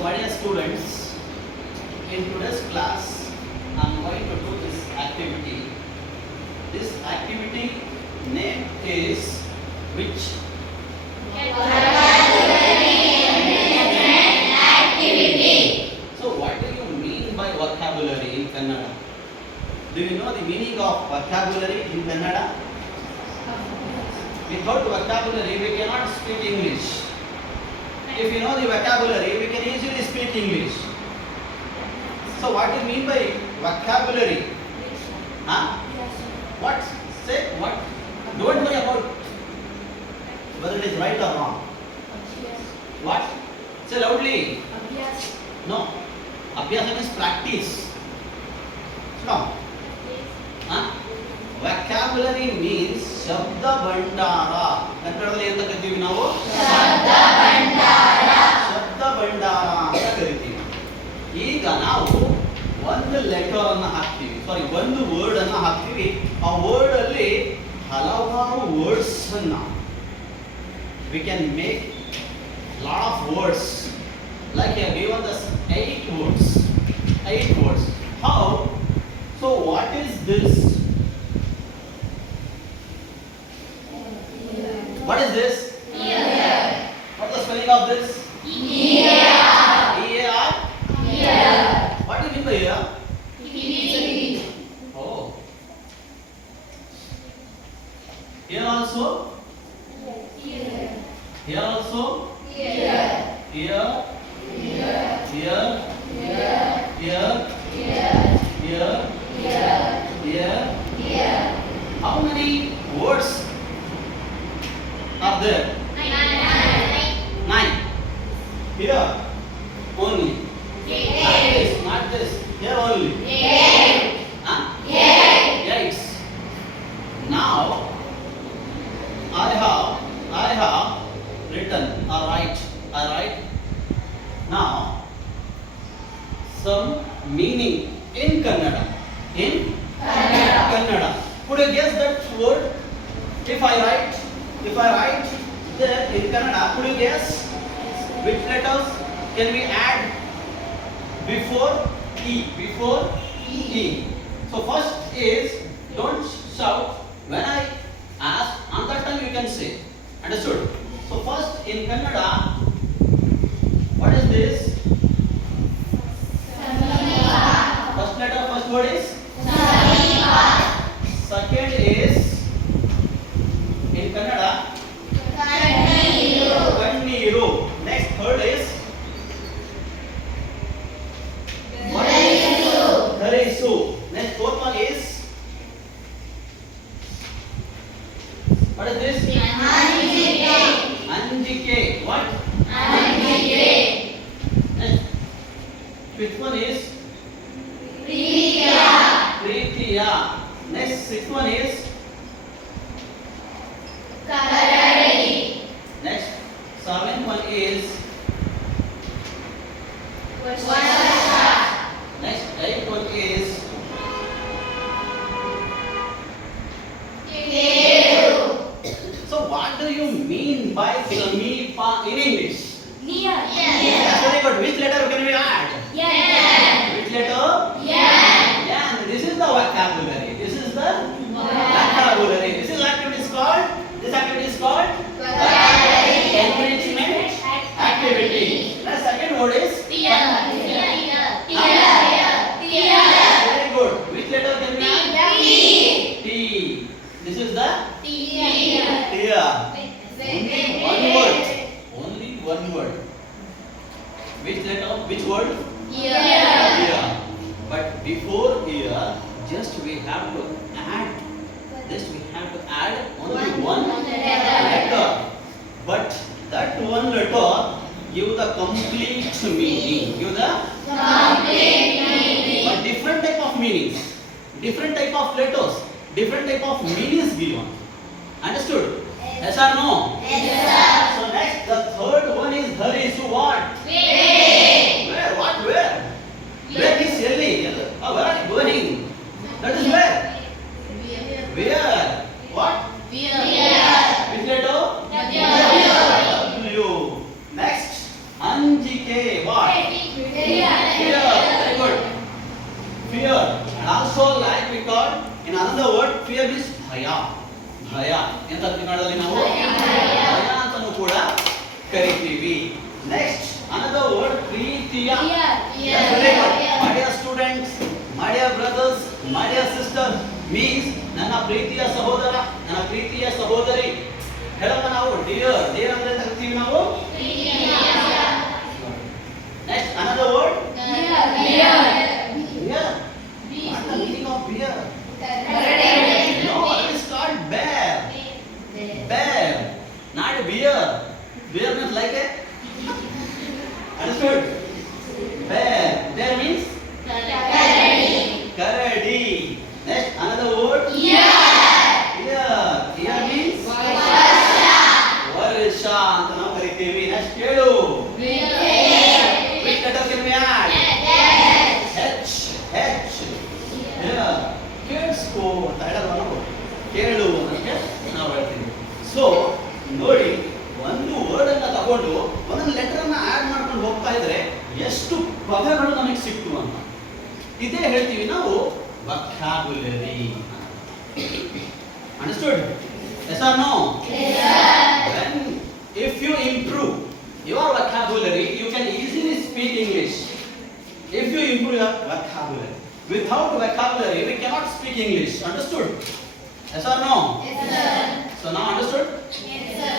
So, my dear students, in today's class, I am going to do this activity. This activity name is which? Activity. So, what do you mean by vocabulary in Kannada? Do you know the meaning of vocabulary in Kannada? Without vocabulary, we cannot speak English. If you know the vocabulary, we can easily speak English. So, what do you mean by vocabulary? Huh? What? Say what? Don't worry about whether it is right or wrong. What? Say loudly. No. Abhyasa means practice. No. Huh? Vocabulary means ಶಬ್ದ ಭಂಡಾರ. ಕನ್ನಡದಲ್ಲಿ ಎಂತ ಕರಿತೀವಿ ನಾವು? ಶಬ್ದ ಭಂಡಾರ. ಶಬ್ದ ಭಂಡಾರ ಅಂತ ಕರಿತೀವಿ. ಈಗ ನಾವು ಒಂದು ಲೆಟರ್ ಅನ್ನ ಹಾಕ್ತೀವಿ, ಸಾರಿ ಒಂದು ವರ್ಡ್ ಅನ್ನ ಹಾಕ್ತೀವಿ. ಆ ವರ್ಡ್ ಅಲ್ಲಿ ಹಲವಾರು ವರ್ಡ್ಸ್ ಅನ್ನ we can make lot of words, like I have given us 8 words. How? So what is this? What is this? What is the spelling of this? EAR. What do you mean by ear? Oh, here also. Here also. Here. Here. How many words are there? 9. Here only. Not this. Here only. Huh? 8. Now I have written or write now some meaning in Kannada. Could you guess that word? If I write there in Kannada, could you guess which letters can we add before E? So first is, don't shout when I ask, on that time you can say. Understood? So first in Kannada, what is this? First letter, first word is? Second is, in Kannada, Kanneeru. Next, third is? Dharisu. Next, fourth one is? What is this? Anjike. What? Next, fifth one is? Pritiya. Next, sixth one is? Next, seventh one is? Next, eighth one is? So what do you mean by Sameepa in English? That's very good. Which letter can we add? Which letter? Yeah, and this is the vocabulary. This is the vocabulary. This activity is called enrichment activity. The second word is? Very good. Which letter can we add? T. This is the tear. Only one word. Which letter? Which word? Ear. But before ear, just we have to add only one letter. But that one letter give the complete meaning. But different type of meanings, different type of letters, different type of meanings given. Understood? Yes or no? So next, the third one is Dharisu. What? Where? What? Where? Where is Yelli? Where are you going? That is where? Where? What? Which letter? W. Next, Anjike. What? Fear. Very good. Fear. And also like we call in another word fear means bhaya. Bhaya. ಎಂತ ಕನ್ನಡದಲ್ಲಿ ನಾವು ಭಯ ಅಂತನೂ ಕೂಡ ಕರಿತೀವಿ. Next another word ಪ್ರೀತಿಯ. Yes, very good. My dear students, my dear brothers, my dear sisters means ನನ್ನ ಪ್ರೀತಿಯ ಸಹೋದರ, ನನ್ನ ಪ್ರೀತಿಯ ಸಹೋದರಿ. ಹೇಳಮ್ಮ ನಾವು dear. Dear ಅಂದ್ರೆ ಎಂತ ಕರಿತೀವಿ ನಾವು? Next another word beer. What the meaning of beer? No, it is called bear. Bear, not beer. Beer means like a. Understood? Bear. Bear means karadi. Next another word ear. Ear means varsha ಅಂತ ನಾವು ಕರಿತೀವಿ. Next ಕೇಳು. Which letter can we add? H. Yeah. ಕೇಳಿಸ್ಕೋ ಅಂತ ಹೇಳಲ್ವ ನಾವು? ಕೇಳು ಅನ್ನೋದಕ್ಕೆ ನಾವು ಹೇಳ್ತೀವಿ. ಸೊ ನೋಡಿ, ಒಂದು ವರ್ಡ್ ಅನ್ನ ತಗೊಂಡು ಒಂದೊಂದು ಲೆಟರ್ ಅನ್ನ ಆಡ್ ಮಾಡ್ಕೊಂಡು ಹೋಗ್ತಾ ಇದ್ರೆ ಎಷ್ಟು ಪದಗಳು ನಮಗೆ ಸಿಕ್ತು ಅಂತ. ಇದೇ ಹೇಳ್ತೀವಿ ನಾವು vocabulary. Understood? Yes or no? Yes, sir. Then if you improve your vocabulary, you can easily speak English. If you improve your vocabulary. Without vocabulary, we cannot speak English. Understood? Yes or no? Yes, sir. So now understood? Yes, sir.